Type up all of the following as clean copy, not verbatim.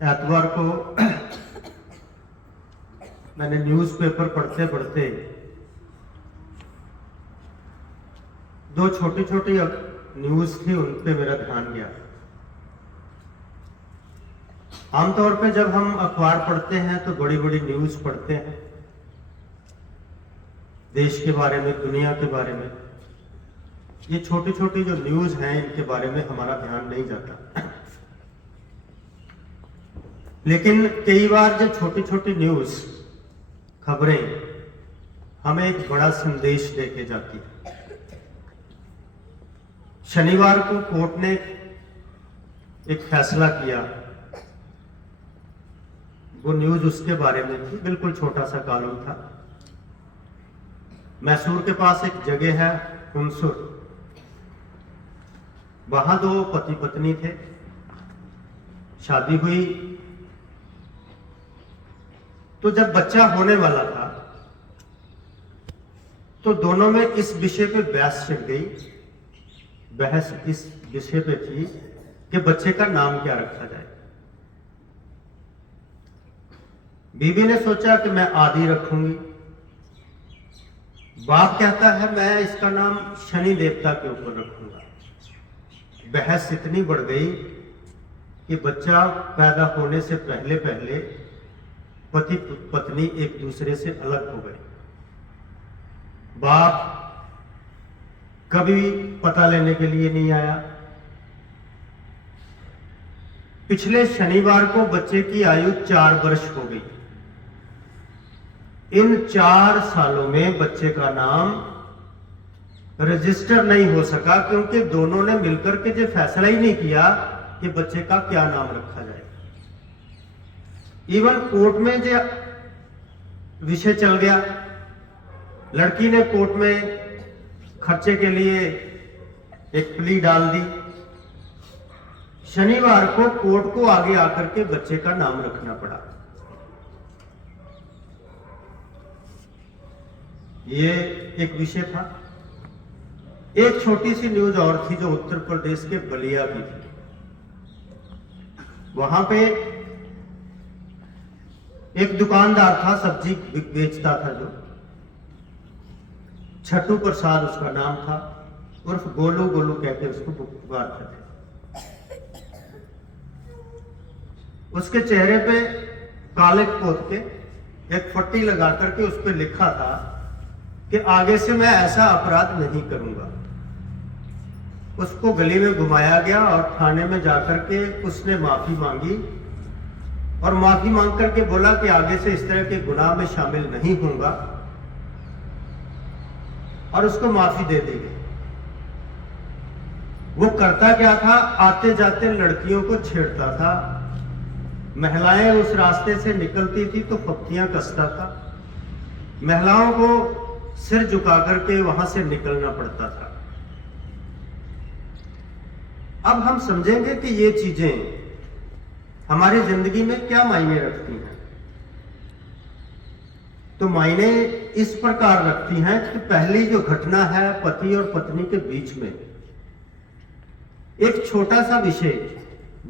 एतवार को मैंने न्यूज़पेपर पढ़ते पढ़ते दो छोटी छोटी न्यूज़ थी, उन पे मेरा ध्यान गया। आमतौर पे जब हम अखबार पढ़ते हैं तो बड़ी बड़ी न्यूज़ पढ़ते हैं, देश के बारे में, दुनिया के बारे में। ये छोटी छोटी जो न्यूज़ हैं इनके बारे में हमारा ध्यान नहीं जाता। लेकिन कई बार जो छोटी छोटी न्यूज़ खबरें हमें एक बड़ा संदेश देके जाती है। शनिवार को कोर्ट ने एक फैसला किया, वो न्यूज़ उसके बारे में थी, बिल्कुल छोटा सा कॉलम था। मैसूर के पास एक जगह है हुनसुर, वहां दो पति पत्नी थे, शादी हुई। तो जब बच्चा होने वाला था तो दोनों में इस विषय पे बहस छिड़ गई। बहस इस विषय पे थी कि बच्चे का नाम क्या रखा जाए। बीवी ने सोचा कि मैं आदि रखूंगी, बाप कहता है मैं इसका नाम शनि देवता के ऊपर रखूंगा। बहस इतनी बढ़ गई कि बच्चा पैदा होने से पहले पहले पति पत्नी एक दूसरे से अलग हो गए। बाप कभी पता लेने के लिए नहीं आया। पिछले शनिवार को बच्चे की आयु 4 वर्ष हो गई। इन 4 सालों में बच्चे का नाम रजिस्टर नहीं हो सका, क्योंकि दोनों ने मिलकर के जो फैसला ही नहीं किया कि बच्चे का क्या नाम रखा जाए। इवन कोर्ट में जो विषय चल गया, लड़की ने कोर्ट में खर्चे के लिए एक प्ली डाल दी। शनिवार को कोर्ट को आगे आकर के बच्चे का नाम रखना पड़ा। ये एक विषय था। एक छोटी सी न्यूज और थी जो उत्तर प्रदेश के बलिया की थी। वहां पे एक दुकानदार था, सब्जी बेचता था, जो छट्टू प्रसाद उसका नाम था, उर्फ गोलू गोलू कहते उसको पुकारते थे। उसके चेहरे पे काले पोत के एक पट्टी लगा करके उस पर लिखा था कि आगे से मैं ऐसा अपराध नहीं करूंगा। उसको गली में घुमाया गया और थाने में जाकर के उसने माफी मांगी और माफी मांग करके बोला कि आगे से इस तरह के गुनाह में शामिल नहीं होऊंगा, और उसको माफी दे दी गई। वो करता क्या था, आते जाते लड़कियों को छेड़ता था। महिलाएं उस रास्ते से निकलती थी तो पत्तियां कसता था। महिलाओं को सिर झुका करके वहां से निकलना पड़ता था। अब हम समझेंगे कि ये चीजें हमारी जिंदगी में क्या मायने रखती हैं। तो मायने इस प्रकार रखती हैं कि पहली जो घटना है पति और पत्नी के बीच में, एक छोटा सा विषय,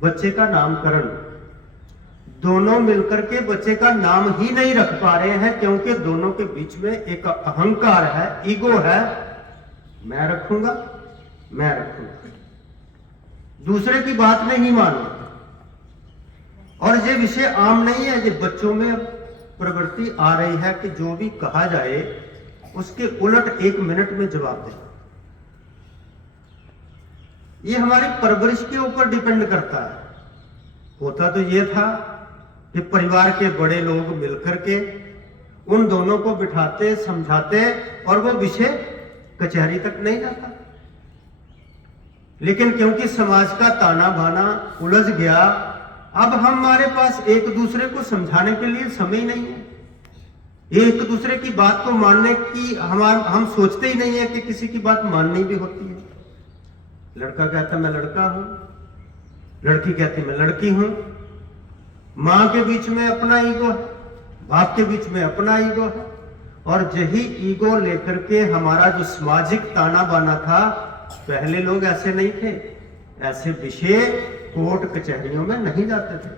बच्चे का नामकरण, दोनों मिलकर के बच्चे का नाम ही नहीं रख पा रहे हैं, क्योंकि दोनों के बीच में एक अहंकार है, ईगो है। मैं रखूंगा, मैं रखूंगा, दूसरे की बात नहीं मानो। और ये विषय आम नहीं है, ये बच्चों में प्रवृत्ति आ रही है कि जो भी कहा जाए उसके उलट 1 मिनट में जवाब दे। ये हमारी परवरिश के ऊपर डिपेंड करता है। होता तो ये था कि परिवार के बड़े लोग मिलकर के उन दोनों को बिठाते, समझाते, और वो विषय कचहरी तक नहीं जाता। लेकिन क्योंकि समाज का ताना बाना उलझ गया, अब हमारे पास एक दूसरे को समझाने के लिए समय नहीं है। एक दूसरे की बात को मानने की हम सोचते ही नहीं है कि किसी की बात माननी भी होती है। लड़का कहता मैं लड़का हूं, लड़की कहती मैं लड़की हूं। मां के बीच में अपना ईगो है, बाप के बीच में अपना ईगो है, और यही ईगो लेकर के हमारा जो सामाजिक ताना बाना था, पहले लोग ऐसे नहीं थे। ऐसे विषय कोर्ट कचहरियों में नहीं जाते थे।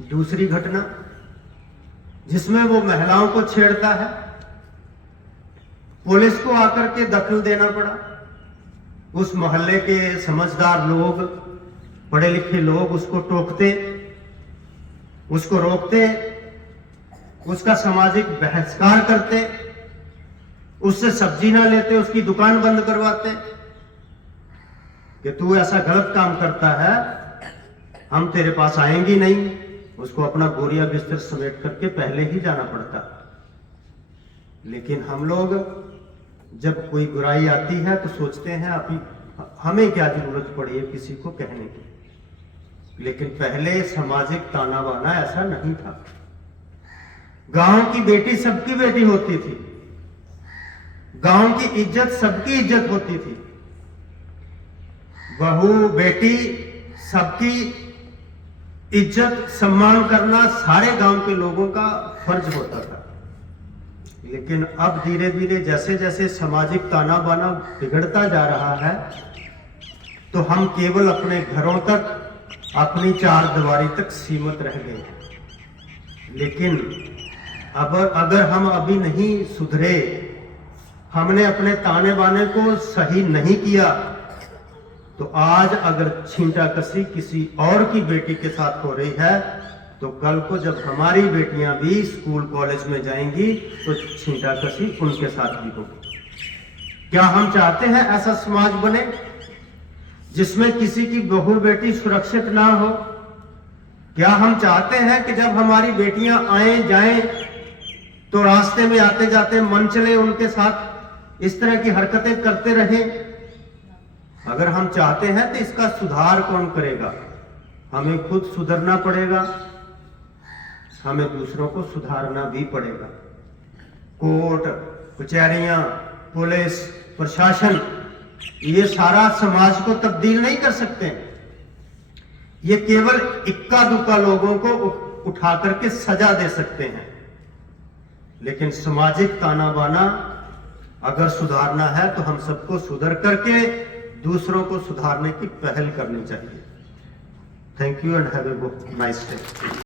दूसरी घटना जिसमें वो महिलाओं को छेड़ता है, पुलिस को आकर के दखल देना पड़ा। उस मोहल्ले के समझदार लोग, पढ़े लिखे लोग उसको टोकते, उसको रोकते, उसका सामाजिक बहिष्कार करते, उससे सब्जी ना लेते, उसकी दुकान बंद करवाते कि तू ऐसा गलत काम करता है, हम तेरे पास आएंगे नहीं। उसको अपना बोरिया बिस्तर समेट करके पहले ही जाना पड़ता। लेकिन हम लोग जब कोई बुराई आती है तो सोचते हैं अभी हमें क्या जरूरत पड़ी है किसी को कहने की। लेकिन पहले सामाजिक ताना बाना ऐसा नहीं था। गांव की बेटी सबकी बेटी होती थी, गांव की इज्जत सबकी इज्जत होती थी, बहू बेटी सबकी इज्जत सम्मान करना सारे गांव के लोगों का फर्ज होता था। लेकिन अब धीरे धीरे जैसे जैसे सामाजिक ताना बाना बिगड़ता जा रहा है तो हम केवल अपने घरों तक, अपनी चार दीवारी तक सीमित रह गए हैं। लेकिन अब अगर हम अभी नहीं सुधरे, हमने अपने ताने बाने को सही नहीं किया, तो आज अगर छींटाकशी किसी और की बेटी के साथ हो रही है तो कल को जब हमारी बेटियां भी स्कूल कॉलेज में जाएंगी तो छींटाकशी उनके साथ भी होगी। क्या हम चाहते हैं ऐसा समाज बने जिसमें किसी की बहू बेटी सुरक्षित ना हो? क्या हम चाहते हैं कि जब हमारी बेटियां आए जाएं तो रास्ते में आते जाते मन चले उनके साथ इस तरह की हरकतें करते रहें? अगर हम चाहते हैं तो इसका सुधार कौन करेगा? हमें खुद सुधरना पड़ेगा, हमें दूसरों को सुधारना भी पड़ेगा। कोर्ट कचहरियां, पुलिस प्रशासन ये सारा समाज को तब्दील नहीं कर सकते। ये केवल इक्का दुक्का लोगों को उठा करके सजा दे सकते हैं। लेकिन सामाजिक ताना बाना अगर सुधारना है तो हम सबको सुधर करके दूसरों को सुधारने की पहल करनी चाहिए। Thank you and have a nice day.